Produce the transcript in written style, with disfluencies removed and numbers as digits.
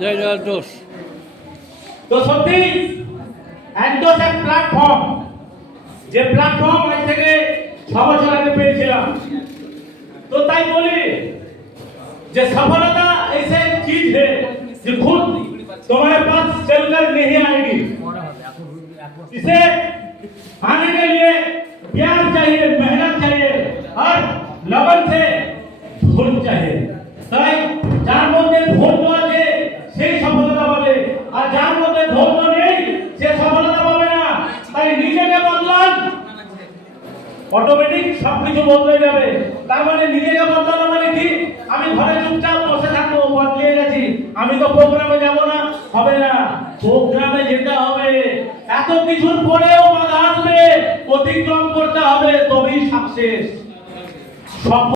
দোষ তো সত্যি একদম এক প্ল্যাটফর্ম, যে প্ল্যাটফর্ম আজ থেকে 6 বছর আগে পেয়েছিলাম। तो ताई बोली जे सफलता ऐसे एक चीज है जो खुद तुम्हारे पास चलकर नहीं आएगी। इसे आने के लिए प्यार चाहिए, मेहनत चाहिए और लगन से धैर्य चाहिए। তাই যার মধ্যে ধৈর্য আছে সেই সফলতা পাবে, আর যার মধ্যে ধৈর্য নেই সে সফলতা পাবে না। তাই নিজেকে বদলান, অটোমেটিক সবকিছু বদলে যাবে। তার মানে নিজেকে বদলানো মানে কি? আমি ঘরে চুপচাপ বসে থাকবো, বদলে গেছি, আমি তো প্রোগ্রামে যাব না, হবে না। প্রোগ্রামে যেতে হবে, এত কিছুর পরেও বাধা আসবে, অতিক্রম করতে হবে, তবেই সাকসেস।